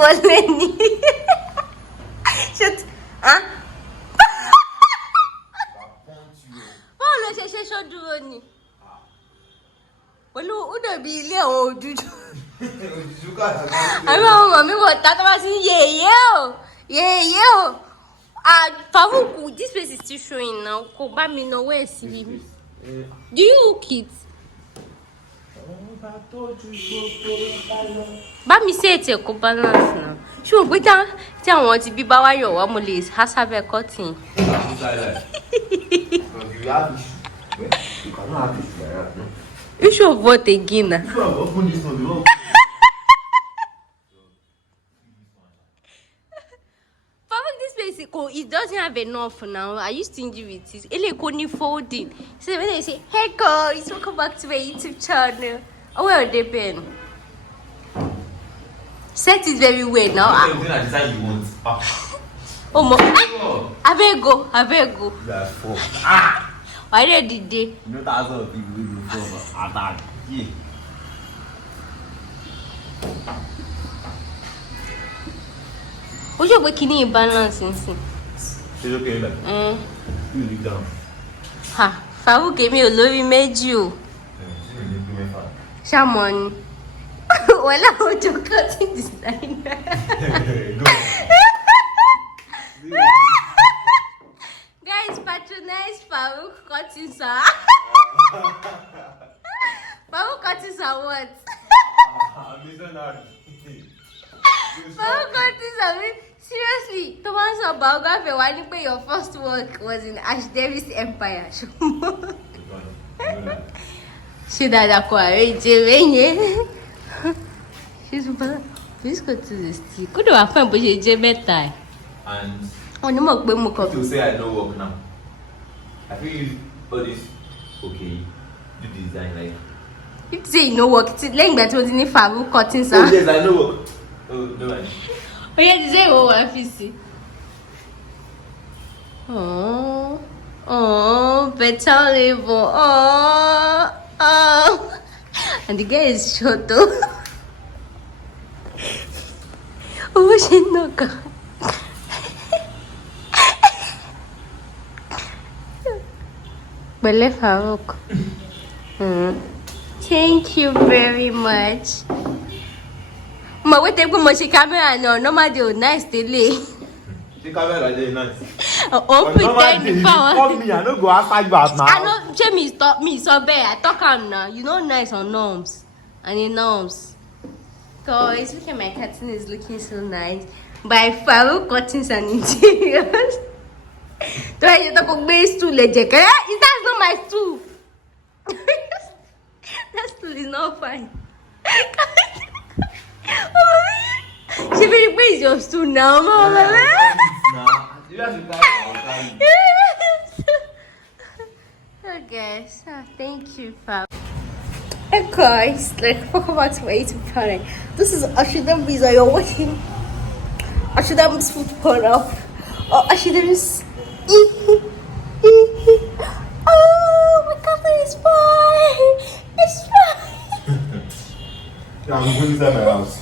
one Lenny. Shut. Huh? Oh, let's say show do any. Well, who don't be Leo? Do I know, mommy, what that was in yeah. Favuku, this place is still showing now. Koba me nowhere see. Do you hook it? But me say it's a balance now. Sure, we can't tell what to be by your amulis has have a cutting. You should vote again. It doesn't have enough now. I used to injure it. It's only folding. So when they say, hey guys, welcome back to my YouTube channel. Oh, where are they been? Set it very well now. Oh, my. I better go. That's 4. Why did they? You know that's all people will go for. Yeah. What's your working in balance? It's okay, like. You leave down. Ha, Faru gave me a lorry made you. Shaman. Well, I want to cut in design. Guys, patronize Faru cutting, sir. Faru cutting, sir, what? Faru cutting, sir. Seriously, Thomas' biography, why did you pay your first work was in Ash Davis Empire? She died at Quarry, she's bad. Please go to the stick. Could you have found Bush better? And on the mock book to say I know work now. I feel all this okay. Do design like. You say no work, it's laying that was in Faru cutting, sir. Oh, yes, I know work. Oh, no mind. Oh, yeah, you say, oh, I see. Oh, better level. Oh. And the guy is short though. Oh, she no God. Bele Farouk. Thank you very much. Ma we take my camera no ma do nice delay. The camera is nice. Oh, pretend power. Call me, I no go outside bath now. I know Jamie stop me so bad. I talk am now. You know nice on norms. And in norms. Guys, look at my curtain is looking so nice. By Faru curtains and interiors. Do I talk about my stool? Is that not my stool? That stool is not fine. She very praise your stool now, Mama. Okay, so thank you, Fab. Hey guys, let's talk about my YouTube channel. This is Ashidam Visa. You're watching Ashidam's food porno. Oh, Ashidam's. Oh, my camera is fine. It's fine. Yeah, I'm going to my house.